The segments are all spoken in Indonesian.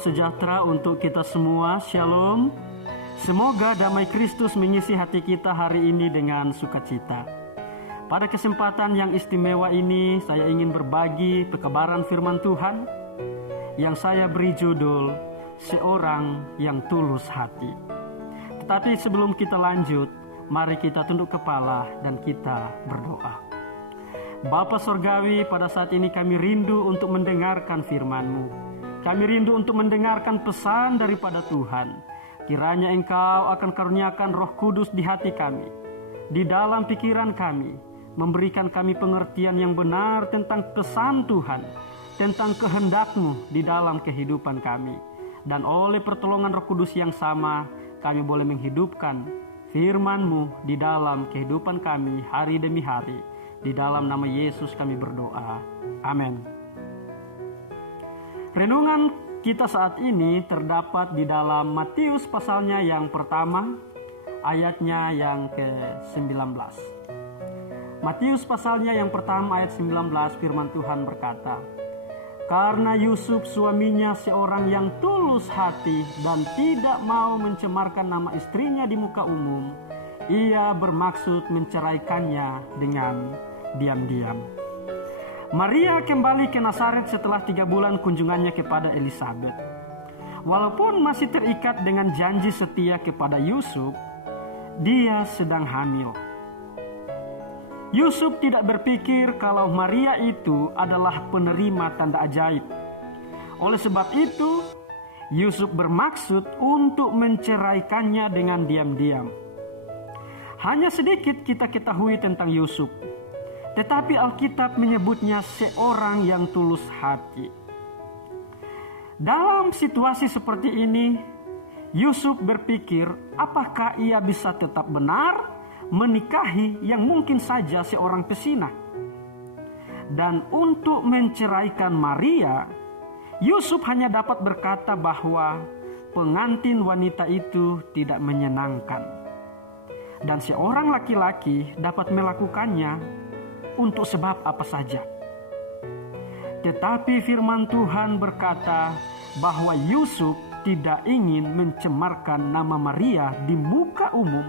sejahtera untuk kita semua. Shalom. Semoga damai Kristus mengisi hati kita hari ini dengan sukacita. Pada kesempatan yang istimewa ini, saya ingin berbagi pekabaran firman Tuhan yang saya beri judul Seorang yang Tulus Hati. Tetapi sebelum kita lanjut, mari kita tunduk kepala dan kita berdoa. Bapa Sorgawi, pada saat ini kami rindu untuk mendengarkan firman-Mu. Kami rindu untuk mendengarkan pesan daripada Tuhan. Kiranya Engkau akan karuniakan Roh Kudus di hati kami, di dalam pikiran kami, memberikan kami pengertian yang benar tentang pesan Tuhan, tentang kehendak-Mu di dalam kehidupan kami. Dan oleh pertolongan Roh Kudus yang sama, kami boleh menghidupkan firman-Mu di dalam kehidupan kami hari demi hari. Di dalam nama Yesus kami berdoa. Amin. Renungan kita saat ini terdapat di dalam Matius pasalnya yang pertama, ayatnya yang ke-19. Matius pasalnya yang pertama ayat 19, firman Tuhan berkata, "Karena Yusuf suaminya seorang yang tulus hati dan tidak mau mencemarkan nama istrinya di muka umum, ia bermaksud menceraikannya dengan diam-diam." Maria kembali ke Nazaret setelah 3 bulan kunjungannya kepada Elisabet. Walaupun masih terikat dengan janji setia kepada Yusuf, dia sedang hamil. Yusuf tidak berpikir kalau Maria itu adalah penerima tanda ajaib. Oleh sebab itu, Yusuf bermaksud untuk menceraikannya dengan diam-diam. Hanya sedikit kita ketahui tentang Yusuf. Tetapi Alkitab menyebutnya seorang yang tulus hati. Dalam situasi seperti ini, Yusuf berpikir apakah ia bisa tetap benar menikahi yang mungkin saja seorang pesinah. Dan untuk menceraikan Maria, Yusuf hanya dapat berkata bahwa pengantin wanita itu tidak menyenangkan. Dan seorang laki-laki dapat melakukannya untuk sebab apa saja. Tetapi firman Tuhan berkata bahwa Yusuf tidak ingin mencemarkan nama Maria di muka umum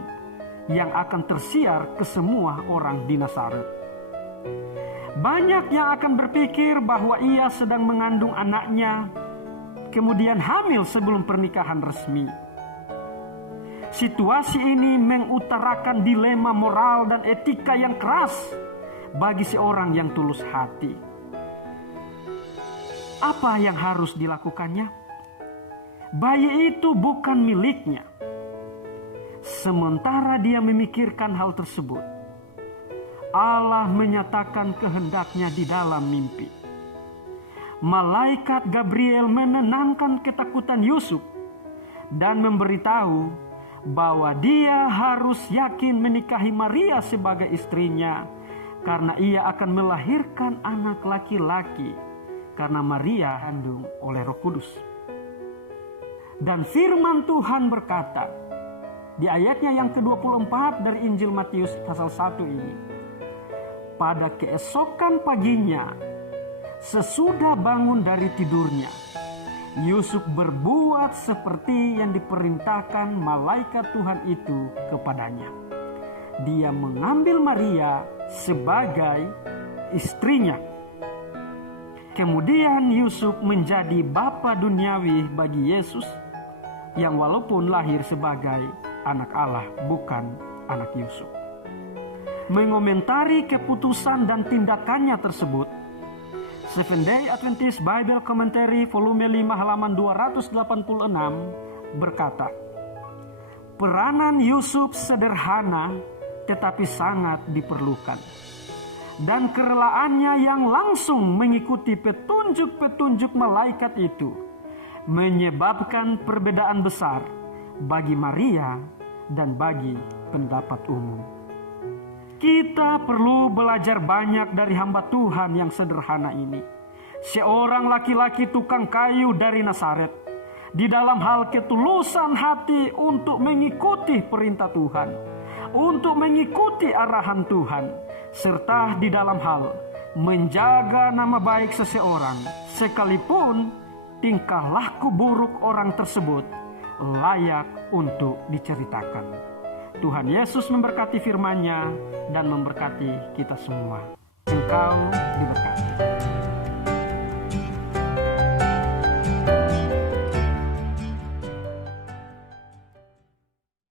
yang akan tersiar ke semua orang di Nazaret. Banyak yang akan berpikir bahwa ia sedang mengandung anaknya, kemudian hamil sebelum pernikahan resmi. Situasi ini mengutarakan dilema moral dan etika yang keras bagi seorang yang tulus hati. Apa yang harus dilakukannya? Bayi itu bukan miliknya. Sementara dia memikirkan hal tersebut, Allah menyatakan kehendaknya di dalam mimpi. Malaikat Gabriel menenangkan ketakutan Yusuf dan memberitahu bahwa dia harus yakin menikahi Maria sebagai istrinya, karena ia akan melahirkan anak laki-laki karena Maria kandung oleh Roh Kudus. Dan firman Tuhan berkata di ayatnya yang ke-24 dari Injil Matius pasal 1 ini, pada keesokan paginya sesudah bangun dari tidurnya, Yusuf berbuat seperti yang diperintahkan malaikat Tuhan itu kepadanya. Dia mengambil Maria sebagai istrinya. Kemudian Yusuf menjadi bapa duniawi bagi Yesus, yang walaupun lahir sebagai anak Allah, bukan anak Yusuf. Mengomentari keputusan dan tindakannya tersebut, Seventh Day Adventist Bible Commentary volume 5 halaman 286 berkata, "Peranan Yusuf sederhana tetapi sangat diperlukan. Dan kerelaannya yang langsung mengikuti petunjuk-petunjuk malaikat itu menyebabkan perbedaan besar bagi Maria dan bagi pendapat umum." Kita perlu belajar banyak dari hamba Tuhan yang sederhana ini. Seorang laki-laki tukang kayu dari Nazaret, di dalam hal ketulusan hati untuk mengikuti perintah Tuhan, untuk mengikuti arahan Tuhan, serta di dalam hal menjaga nama baik seseorang, sekalipun tingkah laku buruk orang tersebut layak untuk diceritakan. Tuhan Yesus memberkati firman-Nya dan memberkati kita semua. Engkau diberkati.